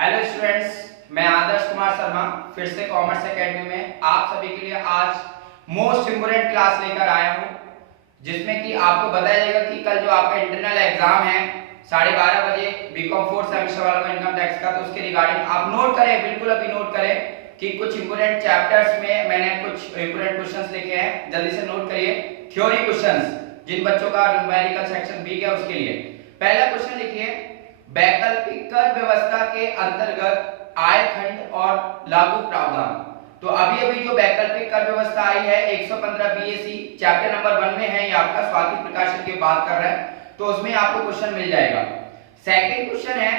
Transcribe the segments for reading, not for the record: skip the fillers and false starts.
Hello students, मैं आदर्श कुमार शर्मा फिर से कॉमर्स एकेडमी में आप सभी के लिए आज मोस्ट इम्पोर्टेंट क्लास लेकर आया हूं, जिसमें कि आपको बताया जाएगा कि कल जो आपका इंटरनल एग्जाम है 12:30 बजे बीकॉम 4 सेमेस्टर वाला का इनकम टैक्स का, तो उसके रिगार्डिंग आप नोट करें, बिल्कुल अभी नोट करें कि कुछ इंपोर्टेंट चैप्टर्स में मैंने कुछ इंपोर्टेंट क्वेश्चंस लिखे हैं, जल्दी से नोट करिए। थ्योरी क्वेश्चंस जिन बच्चों का न्यूमेरिकल सेक्शन वीक है उसके लिए। पहला क्वेश्चन लिखिए, वैकल्पिक कर व्यवस्था के अंतर्गत आय खंड और लागू प्रावधान। तो अभी अभी जो वैकल्पिक कर व्यवस्था आई है 115 बीएसी चैप्टर नंबर 1 में है, ये आपका स्वाति प्रकाशन की बात कर रहा है, तो उसमें आपको क्वेश्चन मिल जाएगा। सेकंड क्वेश्चन है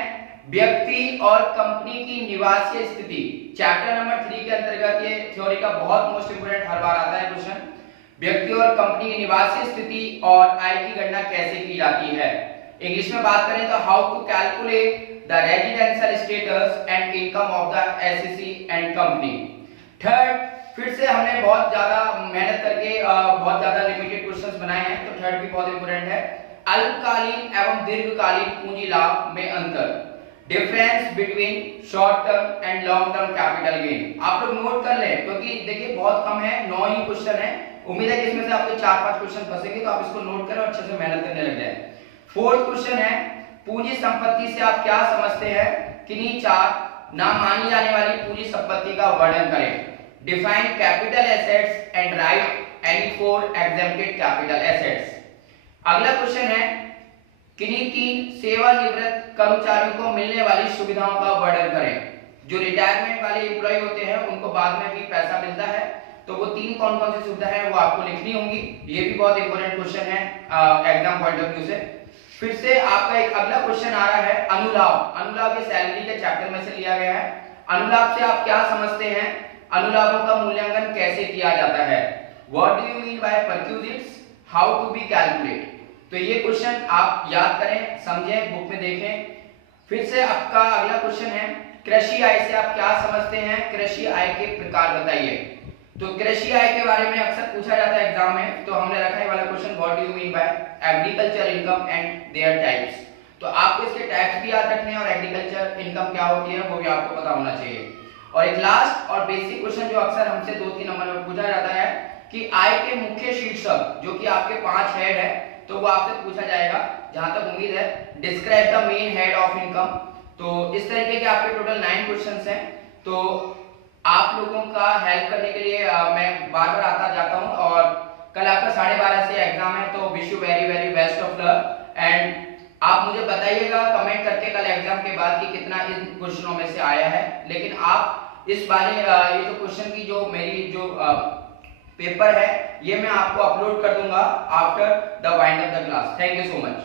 व्यक्ति और कंपनी की निवासीय स्थिति, चैप्टर नंबर 3 के अंतर्गत। ये थ्योरी का बहुत मोस्ट इंपोर्टेंट हर बार आता है क्वेश्चन। व्यक्ति और कंपनी की निवासीय स्थिति और आय की गणना कैसे की जाती है। इंग्लिश में बात करें तो how to calculate the residential status and income of the SEC and company. Third, फिर से हमने बहुत ज्यादा मेहनत करके बहुत ज्यादा लिमिटेड क्वेश्चंस बनाए हैं, तो थर्ड भी बहुत इंपॉर्टेंट है। अल्पकालीन एवं दीर्घकालीन पूंजी लाभ में अंतर, difference between short term and long term capital gain. आप लोग नोट कर लें, क्योंकि देखिए बहुत कम है, 9 ही क्वेश्चन है। उम्मीद है कि इसमें से आपके 4-5 क्वेश्चन फंसेंगे, तो आप इसको नोट करें और अच्छे से मेहनत करने लग जाए। फोर्थ क्वेश्चन है पूंजी संपत्ति से आप क्या समझते हैं, किन्हीं 4 ना मानी जाने वाली पूंजी संपत्ति का वर्णन करें। Define capital assets and right any 4 exempted capital assets. अगला क्वेश्चन है किन्हीं 3 सेवानिवृत्त कर्मचारियों को मिलने वाली सुविधाओं का वर्णन करें। जो रिटायरमेंट वाले एम्प्लॉय होते हैं उनको बाद में भी पैसा मिलता है, तो वो 3 कौन कौन सी सुविधा है वो आपको लिखनी होंगी। ये भी बहुत इंपॉर्टेंट क्वेश्चन है एग्जाम पॉइंट ऑफ व्यू से। फिर से आपका एक अगला क्वेश्चन आ रहा है अनुलाभ। अनुलाभ ये सैलरी के चैप्टर में से लिया गया है। अनुलाभ से आप क्या समझते हैं, अनुलाभों का मूल्यांकन कैसे किया जाता है। What do you mean by perquisites, how to be calculate. तो ये क्वेश्चन आप याद करें, समझें, बुक में देखें। फिर से आपका अगला क्वेश्चन है कृषि आय से आप क्या समझते हैं, कृषि आय के प्रकार बताइए। तो कृषि आय के बारे में अक्सर पूछा जाता है एग्जाम में, तो हमने रखा है वाला question what do you mean bye agriculture income and there types. तो आपको इसके टाइप्स भी याद रखने हैं और एग्रीकल्चर इनकम क्या होती है वो भी आपको पता होना चाहिए। और एक लास्ट और बेसिक क्वेश्चन जो अक्सर हमसे 2-3 नंबर में पूछा जाता है कि आय के मुख्य शीर्षक, जो कि आपके 5 हेड है, तो वो आपसे पूछा जाएगा जहां तक उम्मीद है। Describe the main head of income. तो इस तरीके के आपके टोटल 9 क्वेश्चंस हैं। तो आप लोगों का हेल्प करने के लिए मैं बार बार आता जाता हूं, और कल आपका 12:30 से एग्जाम है, तो wish you very very best of luck. And आप मुझे बताइएगा कमेंट करके कल एग्जाम के बाद कि कितना इन क्वेश्चनों में से आया है। लेकिन आप इस बारे ये जो क्वेश्चन की जो मेरी जो पेपर है ये मैं आपको अपलोड कर दूंगा after the wind of the class. Thank you so much.